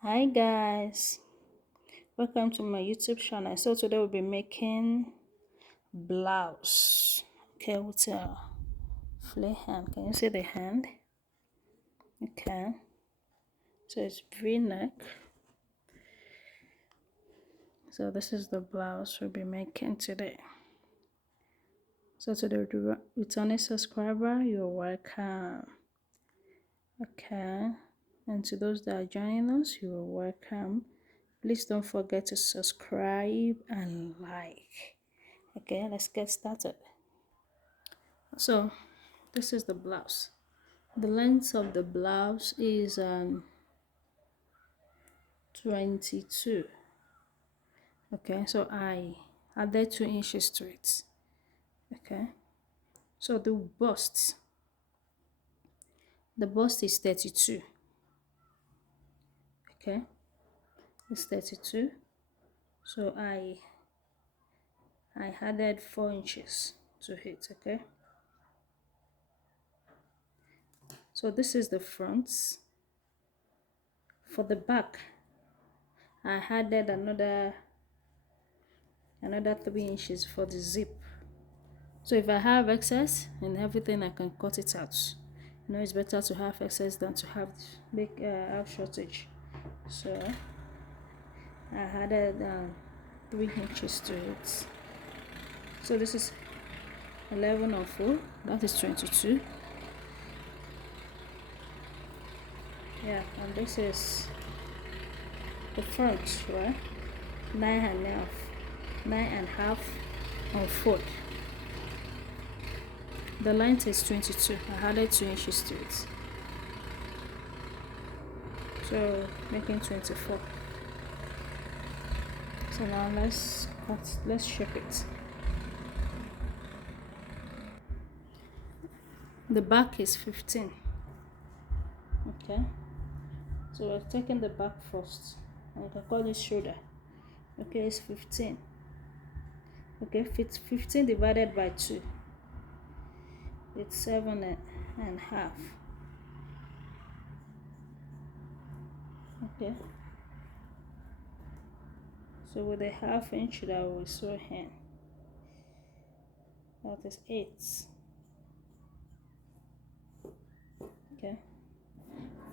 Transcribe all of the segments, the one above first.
Hi guys, welcome to my YouTube channel. So today we'll be making blouse. Okay, with a flare hand. Can you see the hand? Okay, so it's V-neck. So this is the blouse we'll be making today. So to the returning subscriber, you're welcome. Okay, and to those that are joining us, you're welcome. Please don't forget to subscribe and like. Okay, let's get started. So this is the blouse. The length of the blouse is 22. Okay, so I added 2 inches to it. Okay, so the bust is 32. Okay, it's 32. So I added 4 inches to it. Okay, so this is the front. For the back, I added another 3 inches for the zip. So if I have excess and everything, I can cut it out. It's better to have excess than to have have shortage. So I added 3 inches to it. So this is 11 on 4. That is 22. Yeah, and this is the front, right? 9.5. 9.5 on 4. The length is 22. I added 2 inches to it. So making 24. So now let's shape it. The back is 15. Okay, so we're taking the back first, and you can call this shoulder. Okay, it's 15. Okay, 15 divided by 2, it's 7.5. Okay, so with a half inch that we sew in, that is 8. Okay,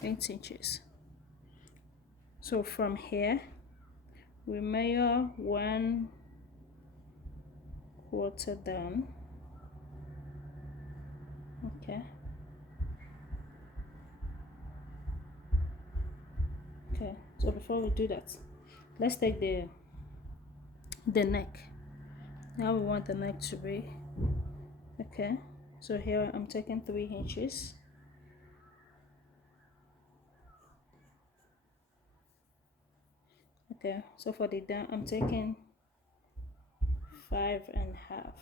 8 inches. So from here we measure 1/4 down. Okay, so before we do that, let's take the neck. Now we want the neck to be. Okay, so here I'm taking 3 inches. Okay, so for the down I'm taking 5.5.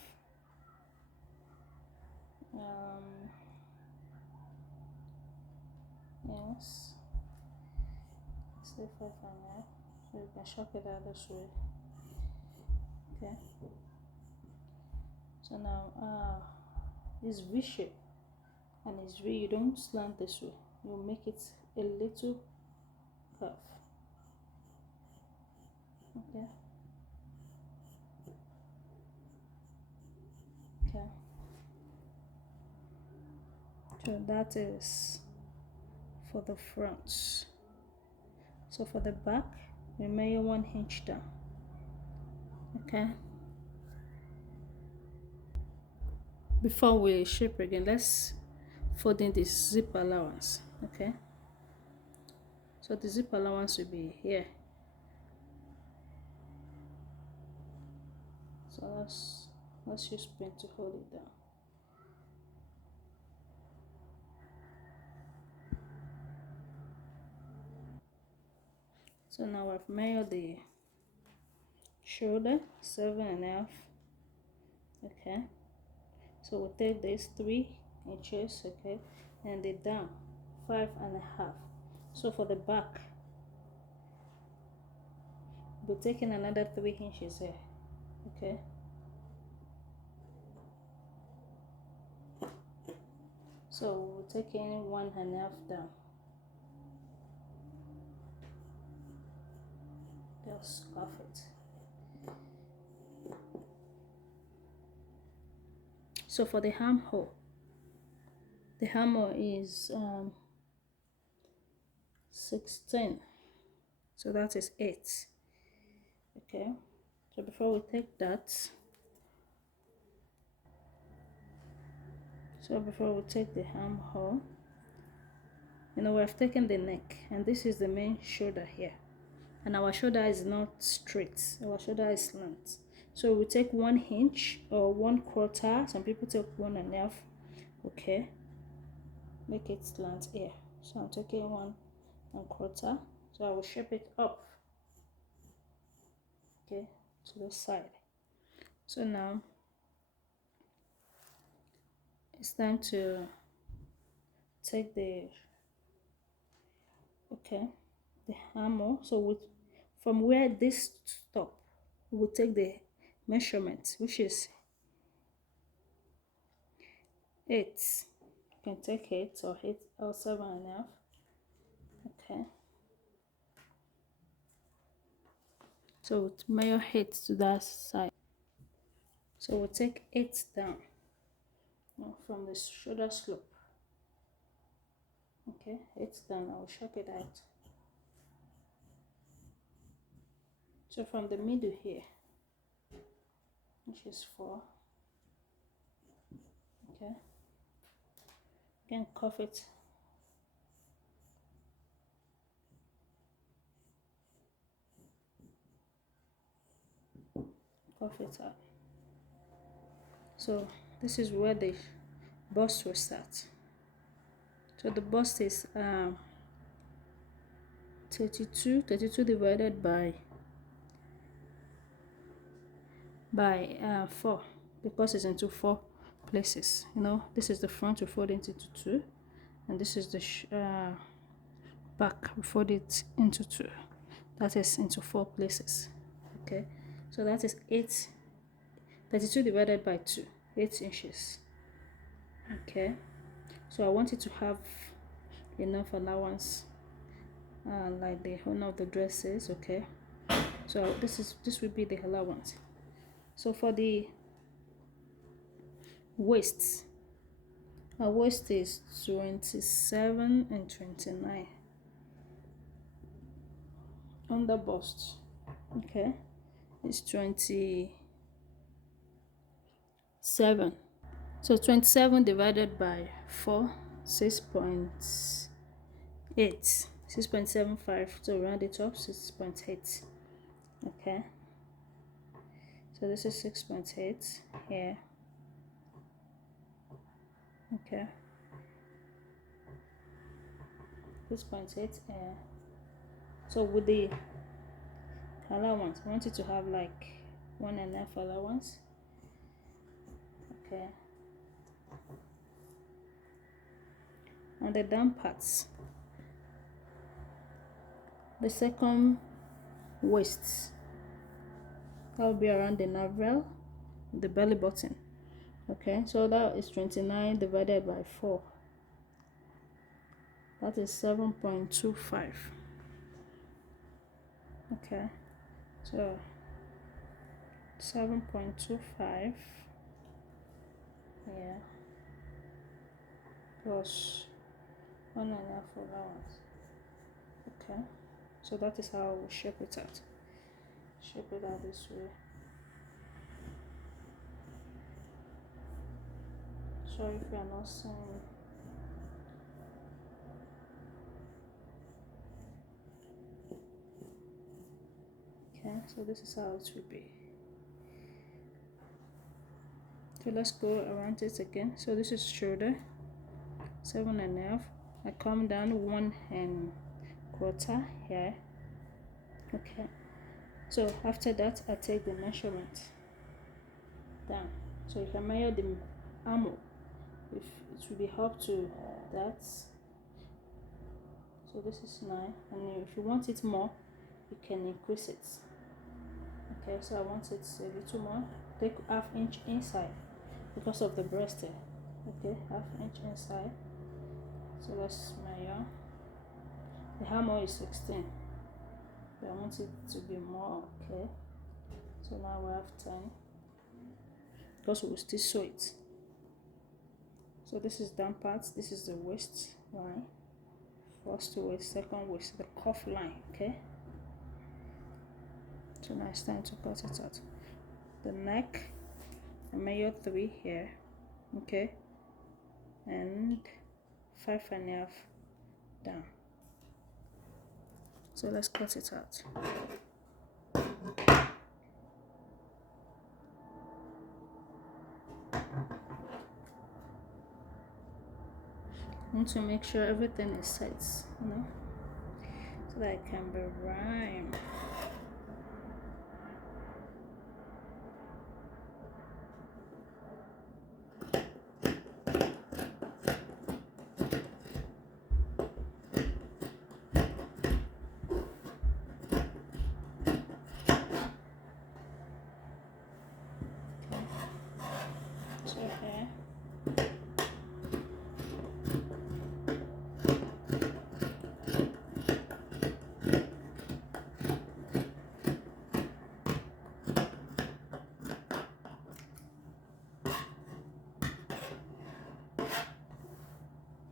um yes, say 5.5, so you can chop it out this way. Okay, so now it's V shape, and it's V. You don't slant this way, you make it a little curve. Okay, okay, so that is for the front. So for the back we measure 1 inch down. Okay, before we shape again, let's fold in this zip allowance. Okay, so the zip allowance will be here. So let's use pin to hold it down. So now I've measured the shoulder 7.5. Okay, so we'll take this 3 inches. Okay, and the down 5.5. So for the back we're taking another 3 inches here. Okay, so we're taking 1.5 down. just cuff it. So for the armhole, the armhole is 16, so that is 8. Okay, so before we take that, the armhole, we have taken the neck, and this is the main shoulder here, and our shoulder is not straight, our shoulder is slant. So we take 1 inch or 1/4, some people take 1.5. Okay, make it slant here, so I'm taking 1.25, so I will shape it up, okay, to the side. So now it's time to take the hammer. So from where this stop, we'll take the measurement, which is 8. You can take 8 or 7.5. Okay, so we'll measure 8 to that side. So we'll take 8 down from the shoulder slope. Okay, 8 down. I will chop it out. So from the middle here, which is 4, okay, you can cuff it. Cuff it out. So this is where the bust will start. So the bust is 32 divided by 4, because it's into 4 places. This is the front, we fold it into 2, and this is the back, we fold it into 2. That is into 4 places. Okay, so that is 32 divided by 2, 8 inches. Okay, so I want it to have enough allowance, like the owner of the dresses. Okay, so this will be the allowance. So for the waist, our waist is 27 and 29 on the bust. Okay, it's 27. So 27 divided by 4, 6.8, 6.75. So round it up, 6.8. Okay, so this is 6.8 here. Okay, 6.8 here. So with the allowance, I want it to have like 1.5 allowance. Okay, and the down parts, the second waist, that will be around the navel, the belly button. Okay, so that is 29 divided by 4, that is 7.25. Okay, so 7.25, yeah, plus 1.5 allowance. Okay, so that is how we shape it out. Shape it out this way. Sorry if you are not seeing. Okay, so this is how it will be. So let's go around it again. So this is shoulder, 7.5. I come down 1.25 here. Okay, so after that I take the measurement down. So you can measure the armhole, if it will be up to that. So this is 9, and if you want it more, you can increase it. Okay, so I want it a little more. Take ½ inch inside because of the breast here. Okay, ½ inch inside. So let's measure. The armhole is 16. I want it to be more. Okay, so now we have 10 because we will still sew it. So this is down part, this is the waist line, first waist, second waist, the cuff line. Okay, so now it's time to cut it out. The neck, I measure 3 here, okay, and 5.5 down. So let's cut it out. I want to make sure everything is set, you know, so that it can be rhyme. So here.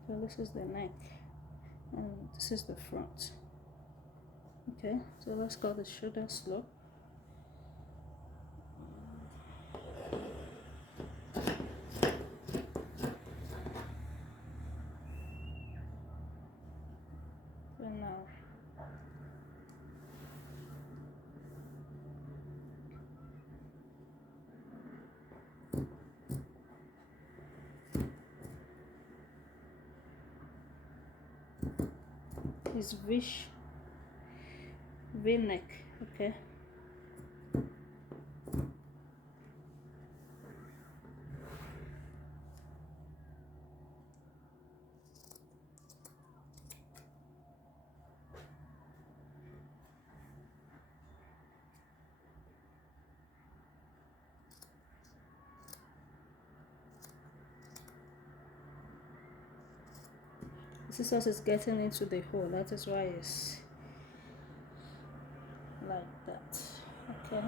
So this is the neck and this is the front. Okay, so let's cut the shoulder slope. So now is V neck. Okay, the scissors is getting into the hole, that is why it's like that. Okay,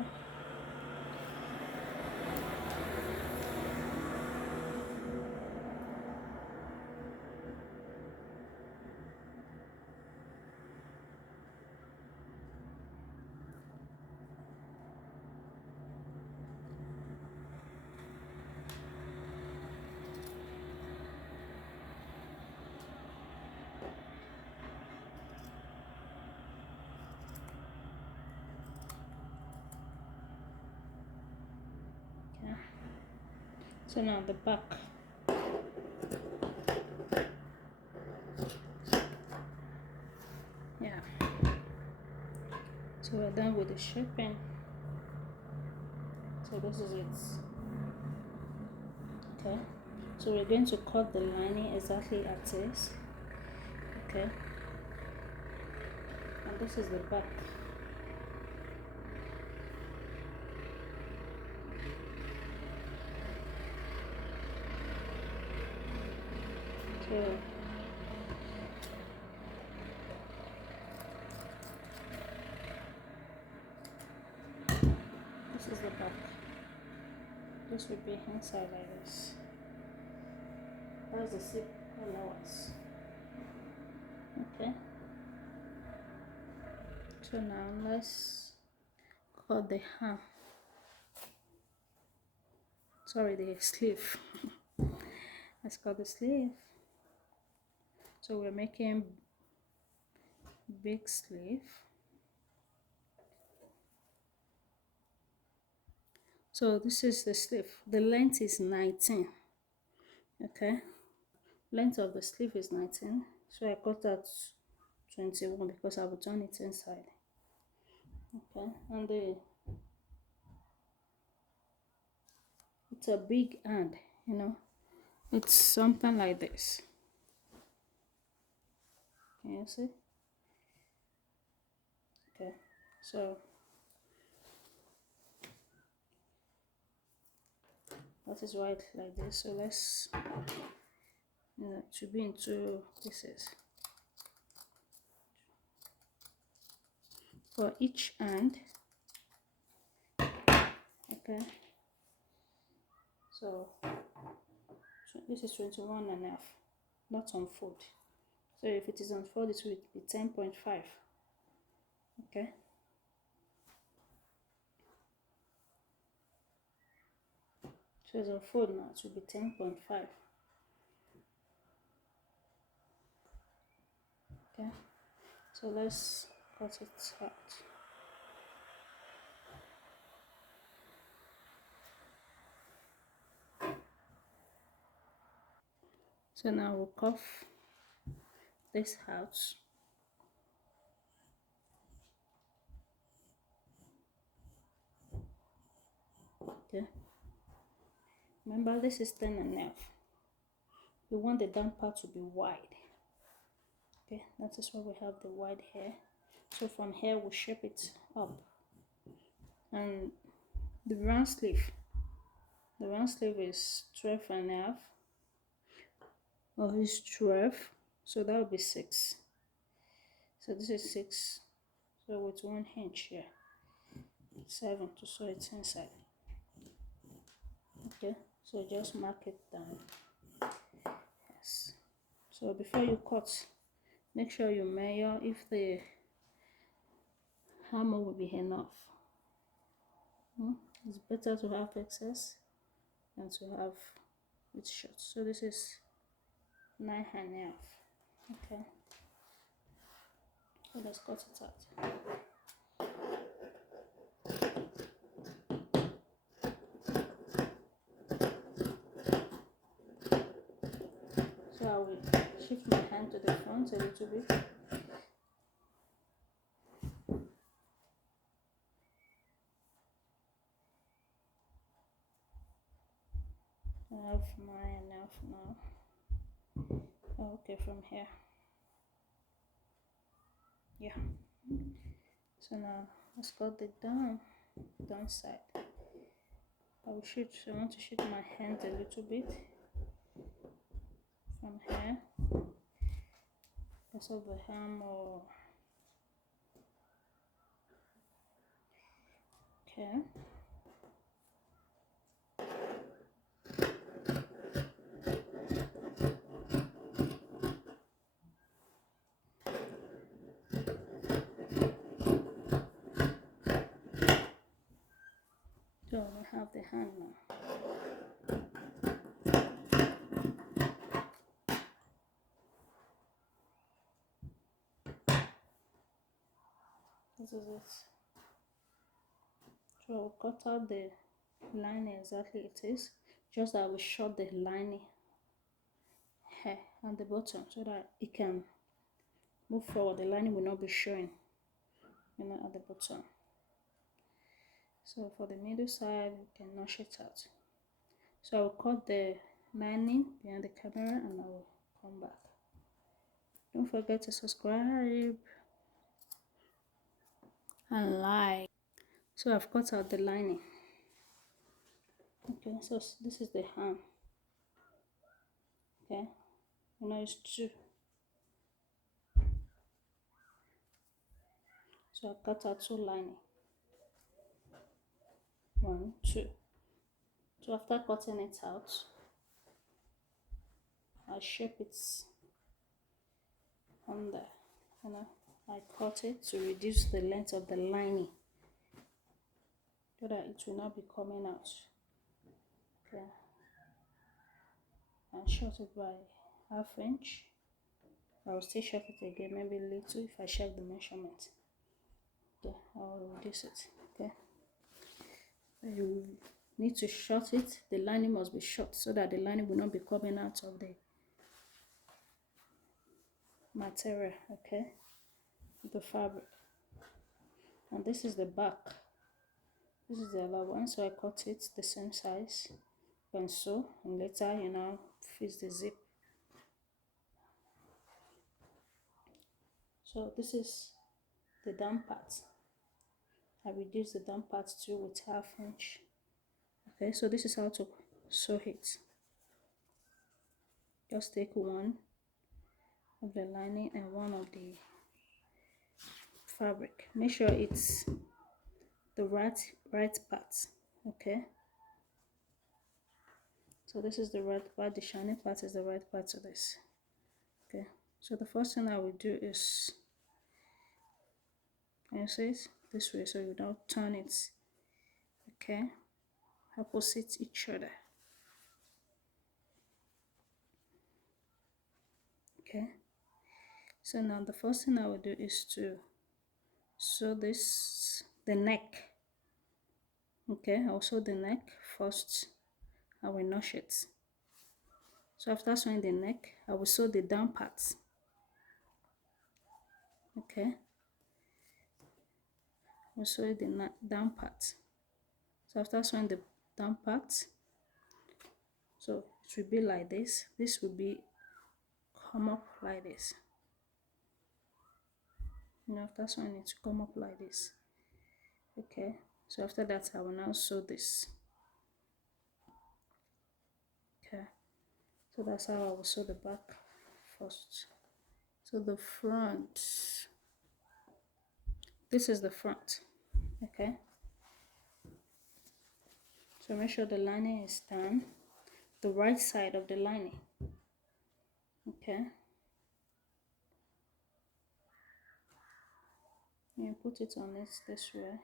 so now the back. Yeah, so we're done with the shaping. So this is it. Okay, so we're going to cut the lining exactly at this. Okay, and this is the back. So this is the back. This will be inside like this. That's the zip allowance. Okay. So now let's cut the hem. Sorry, the sleeve. Let's cut the sleeve. So we're making big sleeve. So this is the sleeve. The length is 19. Okay. Length of the sleeve is 19. So I cut out 21 because I will turn it inside. Okay, and it's a big hand, you know. It's something like this. Can you see? Okay, so that is why it's like this. So let's, you know, to be in 2 pieces. for each end. Okay, so this is 21.5, not unfold. So if it is unfold, it will be 10.5. Okay, so it's unfold now, it will be 10.5. Okay, so let's cut it out. So now we'll cuff this out. Okay, remember this is 10.5. We want the down part to be wide. Okay, that is why we have the wide here. So from here we'll shape it up. And the round sleeve is 12.5, or is 12, so that will be 6. So this is 6, so with 1 inch here, 7 to sew it inside. Okay, so just mark it down. Yes, so before you cut, make sure you measure if the hammer will be enough. It's better to have excess than to have it short. So this is 9.5. Okay, so let's cut it out. So I will shift my hand to the front a little bit. I have my enough now. Okay, from here. Yeah. So now let's cut the down side. I want to shoot my hand a little bit from here because of the hammer. Okay. So we have the hand now. This is it. So I'll cut out the lining exactly it is, just that we short the lining here at the bottom so that it can move forward. The lining will not be showing, at the bottom. So for the middle side, you can notch it out. So I'll cut the lining behind the camera and I will come back. Don't forget to subscribe and like. So I've cut out the lining. Okay, so this is the ham. Okay, it's 2. So I cut out 2 lining. 1, 2. So after cutting it out, I shape it on there. I cut it to reduce the length of the lining so that it will not be coming out. Okay, and short it by 1/2 inch. I will still short it again, maybe a little if I check the measurement. Okay, I will reduce it. Okay, you need to short it. The lining must be short so that the lining will not be coming out of the material. Okay, the fabric. And this is the back. This is the other one, so I cut it the same size and sew, and later fix the zip. So this is the down part. I reduce the down part too with 1/2 inch. Okay, so this is how to sew it. Just take one of the lining and one of the fabric. Make sure it's the right part. Okay, so this is the right part, the shiny part is the right part to this. Okay, so the first thing I will do is, can you see it this way, so you don't turn it, okay, opposite each other. Okay, so now the first thing I will do is to sew this, the neck. Okay, I'll sew the neck first. I will notch it. So after sewing the neck, I will sew the down part. Okay, I'll sew the down part. So after sewing the down part, so it will be like this. This will be come up like this. You know, after sewing it to come up like this. Okay, so after that I will now sew this. Okay, so that's how I will sew the back first. So the front, this is the front. Okay, so make sure the lining is done, the right side of the lining. Okay, you put it on this way.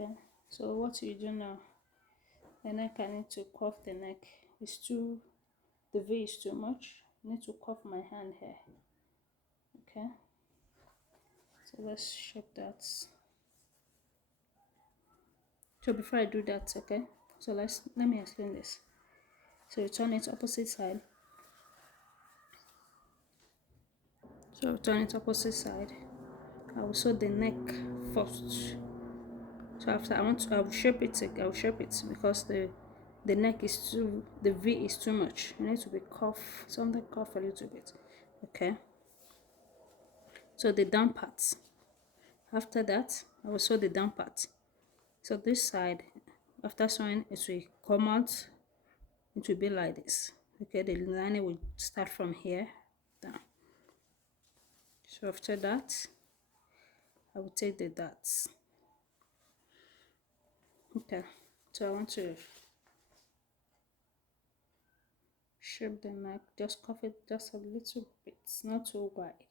Okay, so what you do now, the neck, I need to cuff the neck. It's too, the V is too much. I need to cuff my hand here. Okay, so let's shape that. So before I do that, okay, so let me explain this. So you turn it opposite side. So turn it opposite side. I will sew the neck first. So after I will shape it. I will shape it because the neck is too, the V is too much. You need to be cuff, something cuff a little bit. Okay. So the down part. After that, I will sew the down part. So this side, after sewing, it will come out. It will be like this. Okay, the lining will start from here down. So after that, I will take the dots. Okay, so I want to shape the neck, just cuff it just a little bit, not too wide.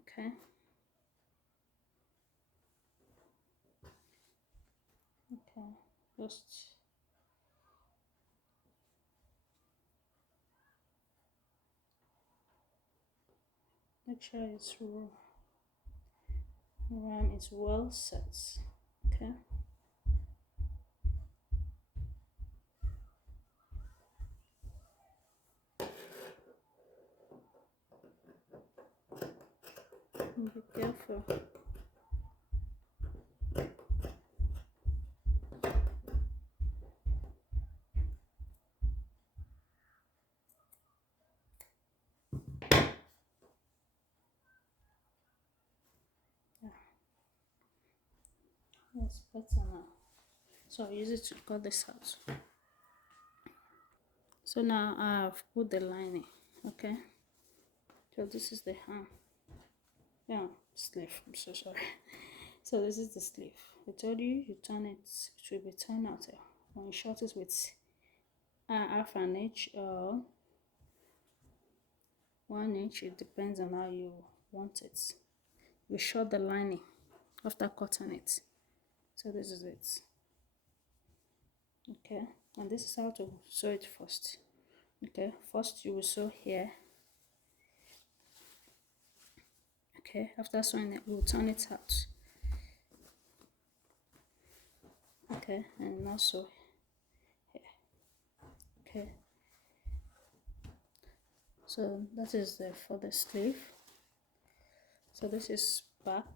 Okay, okay, just make sure it's ram is well set. Okay, and be careful. Yeah, that's better now. So I use it to cut this out. So now I've put the lining. Okay, so this is the hand. Yeah, sleeve. I'm so sorry. So this is the sleeve. I told you, you turn it. It will be turned out. When you short it with half an inch or 1 inch, it depends on how you want it. You short the lining after cutting it. So this is it. Okay, and this is how to sew it first. Okay, first you will sew here. Okay, after sewing it, we'll turn it out. Okay, and now sew here. Okay, so that is for the sleeve. So this is back.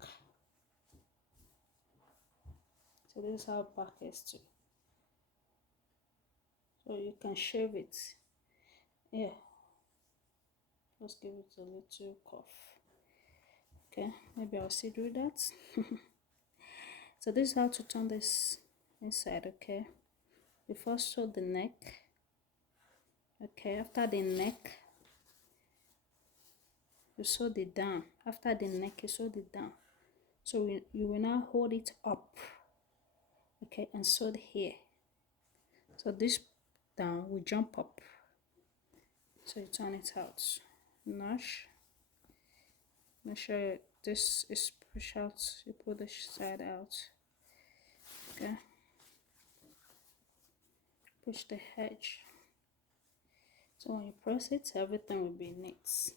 So this is how back is too. So you can shave it. Yeah, just give it a little cuff. Okay, maybe I'll still do that. So this is how to turn this inside. Okay, you first sew the neck. Okay, after the neck, you sew it down. After the neck, you sew it down. So you will now hold it up, okay, and sew here. So this down will jump up. So you turn it out. Notch. Make sure this is push out. You pull this side out. Okay. Push the edge. So when you press it, everything will be neat.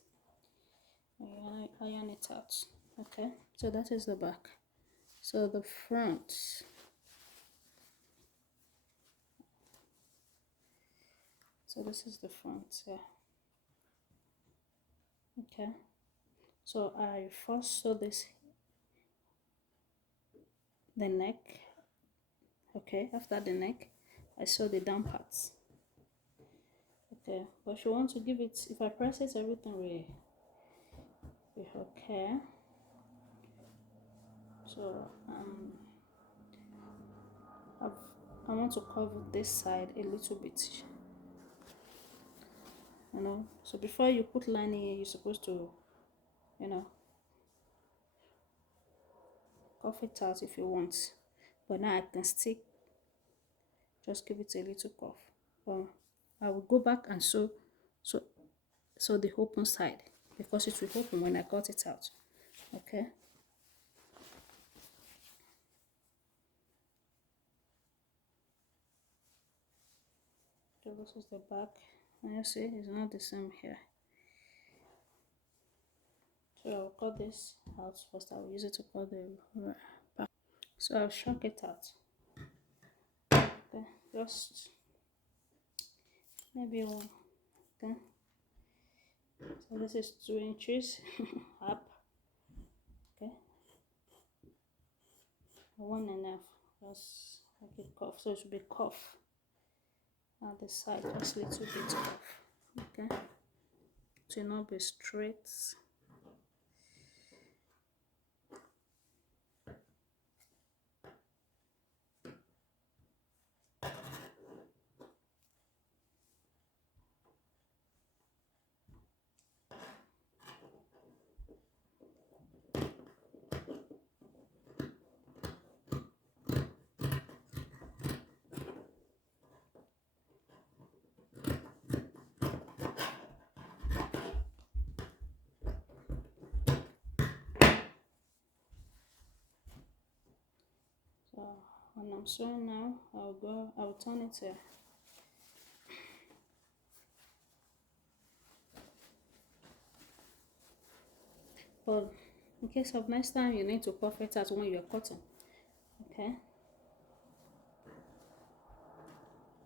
Iron it out. Okay. So that is the back. So the front. So this is the front. Yeah. Okay. So I first sew this the neck. Okay. After the neck, I sew the down parts. Okay. But you want to give it. If I press it, everything will be okay. So I want to cover this side a little bit, you know. So before you put lining here, you're supposed to, you know, cuff it out if you want. But now I can stick, just give it a little cuff. I will go back and sew the open side, because it will open when I cut it out. Okay. So this is the back, and you see it's not the same here. So I'll cut this out first. I'll use it to cut the back. So I'll shrink it out. Okay, just maybe one. Okay. So this is 2 inches up. Okay. 1.5. Just make it cuff. So it should be cuff at the side, just a little bit cuff. Okay. To not be straight. So when I'm sewing now, I'll turn it here. But in case of next time, you need to puff it out when you're cutting. Okay.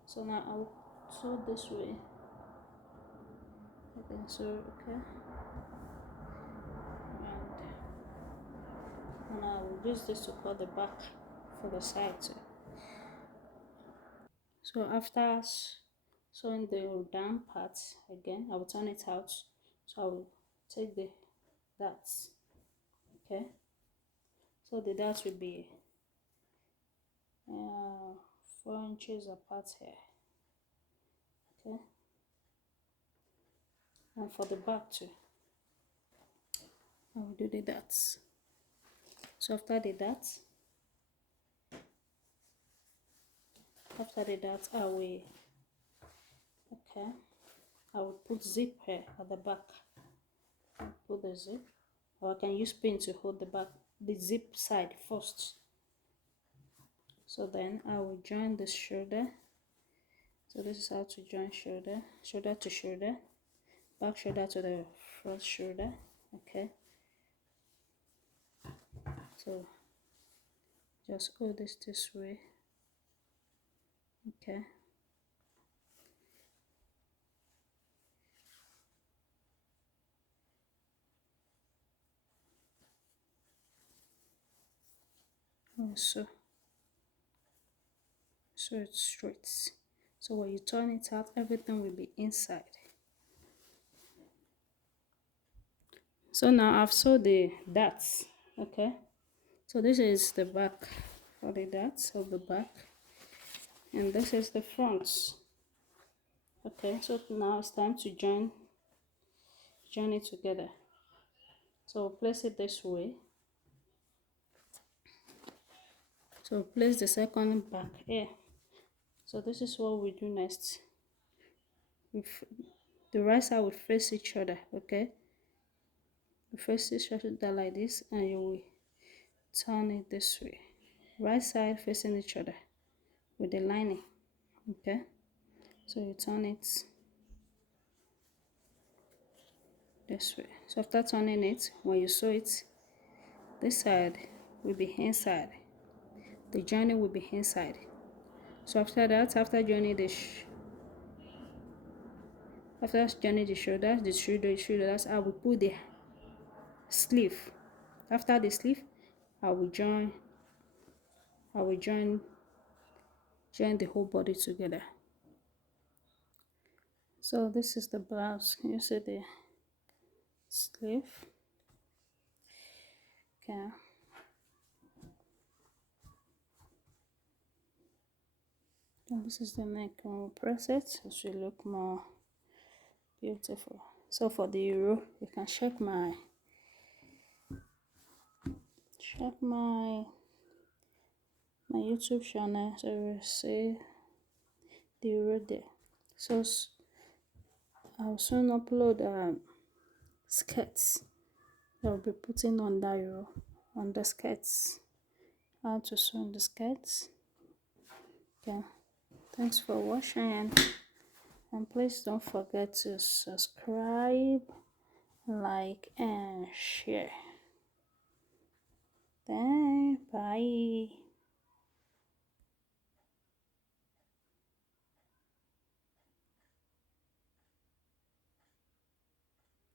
So now I'll sew this way. Okay, so okay. And I will use this to cut the back for the side too. So after sewing the down part again, I will turn it out. So I will take the darts. Okay. So the darts will be 4 inches apart here. Okay. And for the back too, I will do the darts. So after the darts, I will put zip here at the back. I'll put the zip, or I can use pin to hold the zip side first. So then I will join the shoulder. So this is how to join shoulder to shoulder, back shoulder to the front shoulder. Okay. So just hold this way. Okay. Also, so it's straight. So when you turn it out, everything will be inside. So now I've sewed the darts. Okay. So this is the back for the darts of the back, and this is the front. Okay, so now it's time to join it together. So place it this way. So place the second back here. So this is what we do next. The right side will face each other, okay? You face each other like this, and you will turn it this way. Right side facing each other with the lining, okay? So you turn it this way. So after turning it, when you sew it, this side will be inside, the joining will be inside. So after that, after joining the shoulder, that's how we put the sleeve. After the sleeve, I will join the whole body together. So this is the blouse. You see the sleeve. Okay. And this is the neck. When we press it, it should look more beautiful. So for the euro, you can check my YouTube channel, so you will see the euro there. So I'll soon upload skirts that I'll be putting on that euro, on the skirts, how to sew on the skirts. Okay, thanks for watching, and please don't forget to subscribe, like, and share. Bye.